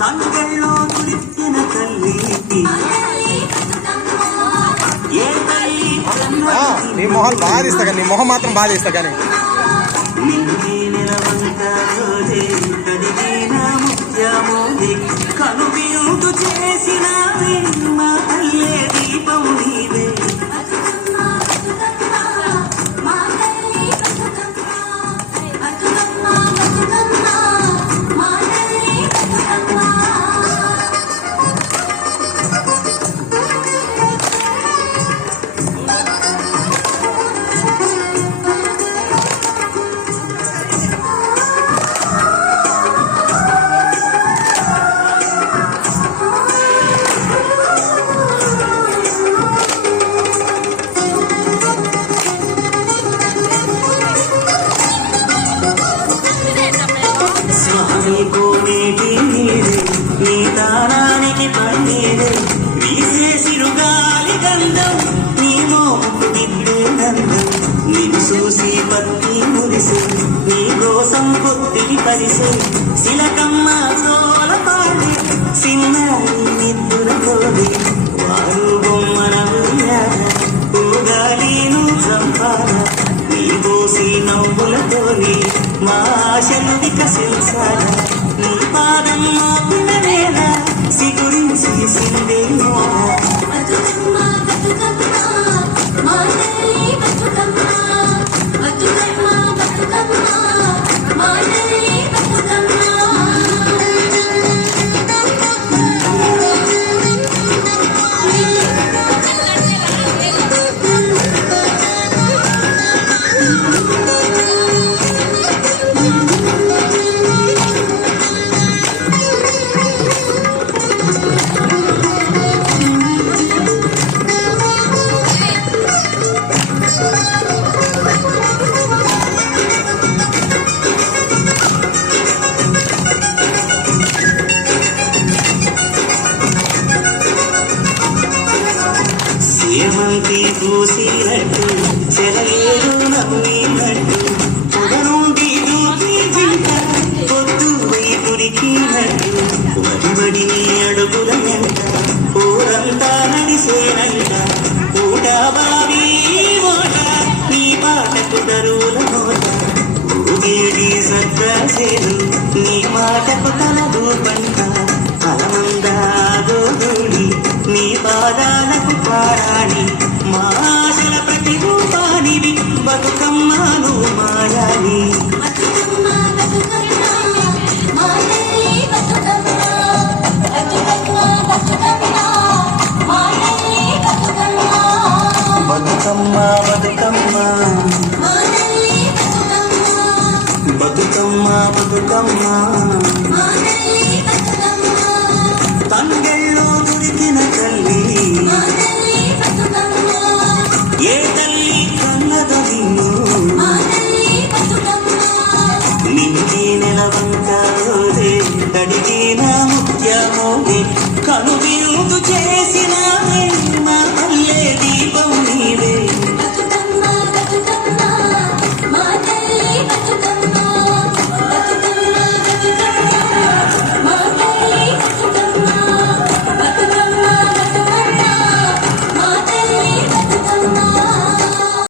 తంగళ్ళో దొరికిన తల్లి నీ మొహం బాగా తీస్తా కానీ నీ మొహం మాత్రం బాగా తీస్తా కానీ కనుబిందు చేసిన మా తల్లే దీపం నీవే నీ దానానికి పన్నీరే వీసేసిరు గాలి గంధం నీ మోముకు దిద్దే గంధం నీకు చూసి పత్తి మురిసే నీ కోసం కొద్దికి పరిసే శిలకమ్మ సోల పాడే సిన్నారి నిద్దురతోడి వారు బొమ్మన పూగాలిను చంపాల నీ పోసి నవ్వులతోని మా ఆశలు వికసించాల నీ పాదం మోపిన వేళ సిగురించి సిందే ఏమంతి పూసినట్టు చెలయేరు నవ్వినట్టు పొగనుండి దూకి జింక పొద్దు వైపురికినట్టు వడివడి అడుగుల వెంట ఊరంతా నడిసేనంట పూట బావి ఓట నీ పాటకు దరువుల నోట ఊగేడి సద్దాసేను నీ మాటకు తలదు పంట అలమందాగోడి నీ పాదాలకు పారాణి మాటల ప్రతిరూపానివి బతుకమ్మను మాయాలి బతుకమ్మ బతుకమ్మ బతుకమ్మ బతుకమ్మ తంగళ్ళో దొరికిన తల్లి